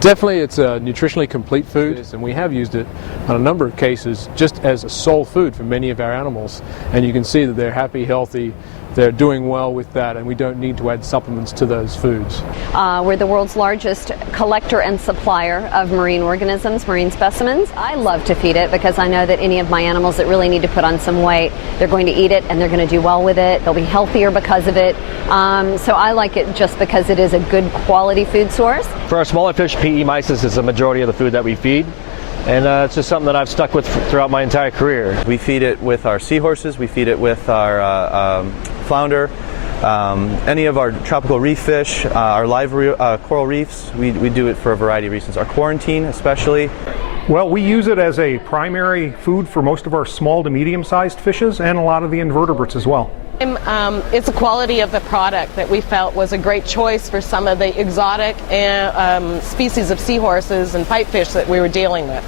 Definitely, it's a nutritionally complete food, and we have used it on a number of cases just as a sole food for many of our animals. And you can see that they're happy, healthy, they're doing well with that, and we don't need to add supplements to those foods. We're the world's largest collector and supplier of marine organisms, marine specimens. I love to feed it because I know that any of my animals that really need to put on some weight, they're going to eat it and they're going to do well with it. They'll be healthier because of it. So I like it just because it is a good quality food source. For our smaller fish, PE Mysis is the majority of the food that we feed. And it's just something that I've stuck with throughout my entire career. We feed it with our seahorses, we feed it with our flounder, any of our tropical reef fish, our live coral reefs. We do it for a variety of reasons. Our quarantine especially. Well, we use it as a primary food for most of our small to medium-sized fishes and a lot of the invertebrates as well. It's the quality of the product that we felt was a great choice for some of the exotic species of seahorses and pipefish that we were dealing with.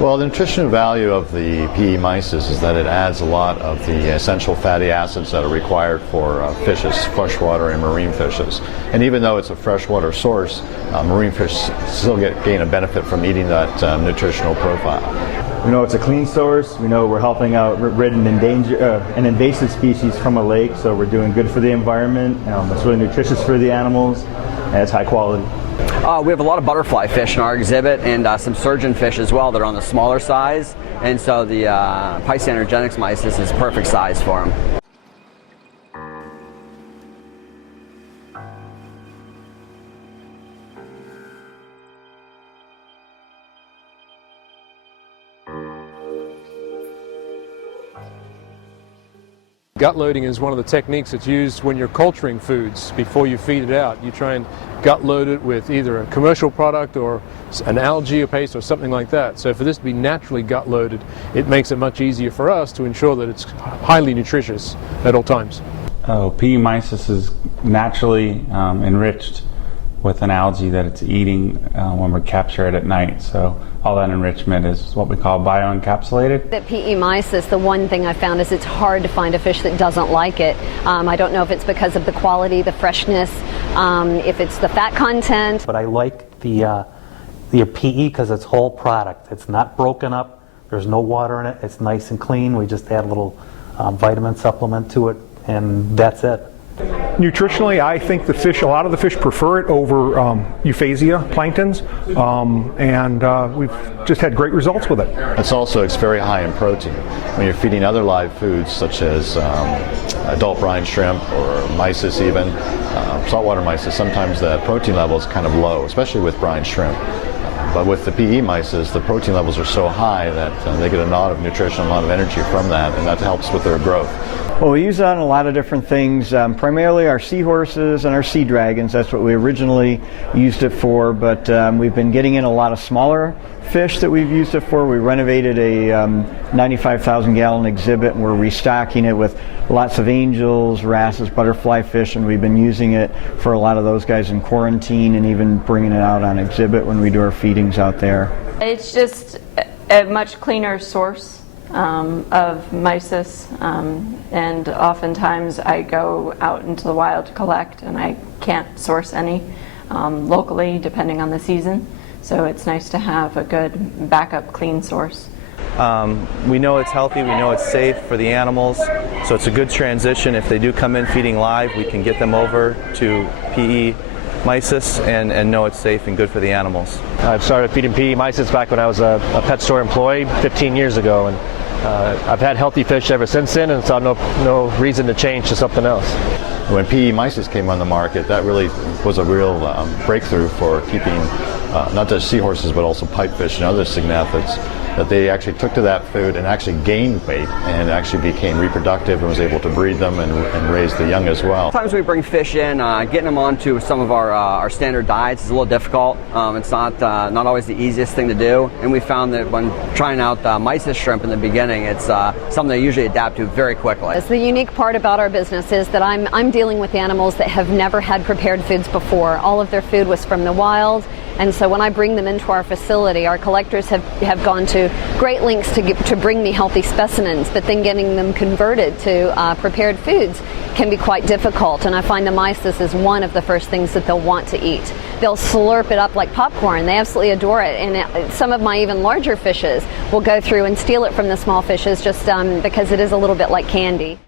Well, the nutritional value of the PE Mysis is that it adds a lot of the essential fatty acids that are required for fishes, freshwater and marine fishes. And even though it's a freshwater source, marine fish still gain a benefit from eating that nutritional profile. We know it's a clean source. We know we're helping out rid an invasive species from a lake, so we're doing good for the environment. It's really nutritious for the animals, and it's high quality. We have a lot of butterfly fish in our exhibit and some surgeon fish as well that are on the smaller size, and so the PE Mysis is perfect size for them. Gut loading is one of the techniques that's used when you're culturing foods before you feed it out. You try and gut load it with either a commercial product or an algae or paste or something like that. So for this to be naturally gut loaded, it makes it much easier for us to ensure that it's highly nutritious at all times. PE Mysis is naturally enriched with an algae that it's eating when we capture it at night. So all that enrichment is what we call bioencapsulated. At PE Mysis, the one thing I found is it's hard to find a fish that doesn't like it. I don't know if it's because of the quality, the freshness, if it's the fat content. But I like the PE because it's whole product. It's not broken up. There's no water in it. It's nice and clean. We just add a little vitamin supplement to it, and that's it. Nutritionally, I think a lot of the fish prefer it over Euphausia planktons, and we've just had great results with it. It's very high in protein. When you're feeding other live foods such as adult brine shrimp or mysis even, saltwater mysis, sometimes the protein level is kind of low, especially with brine shrimp. But with the PE Mysis, the protein levels are so high that they get a lot of nutrition, a lot of energy from that, and that helps with their growth. Well, we use it on a lot of different things, primarily our seahorses and our sea dragons. That's what we originally used it for, but we've been getting in a lot of smaller fish that we've used it for. We renovated a 95,000 gallon exhibit, and we're restocking it with lots of angels, wrasses, butterfly fish, and we've been using it for a lot of those guys in quarantine and even bringing it out on exhibit when we do our feedings out there. It's just a much cleaner source of mysis, and oftentimes I go out into the wild to collect and I can't source any locally depending on the season, so it's nice to have a good backup clean source. We know it's healthy, we know it's safe for the animals, so it's a good transition. If they do come in feeding live, we can get them over to PE Mysis and know it's safe and good for the animals. I've started feeding PE Mysis back when I was a pet store employee 15 years ago, and I've had healthy fish ever since then, and saw no reason to change to something else. When PE Mysis came on the market, that really was a real breakthrough for keeping not just seahorses but also pipefish and other sygnathids, that they actually took to that food and actually gained weight and actually became reproductive and was able to breed them and raise the young as well. Sometimes we bring fish in, getting them onto some of our standard diets is a little difficult. It's not always the easiest thing to do, and we found that when trying out mysis shrimp in the beginning, it's something they usually adapt to very quickly. The unique part about our business is that I'm dealing with animals that have never had prepared foods before. All of their food was from the wild, And so when I bring them into our facility, our collectors have gone to great lengths to bring me healthy specimens, but then getting them converted to prepared foods can be quite difficult. And I find the mysis is one of the first things that they'll want to eat. They'll slurp it up like popcorn. They absolutely adore it. And some of my even larger fishes will go through and steal it from the small fishes just because it is a little bit like candy.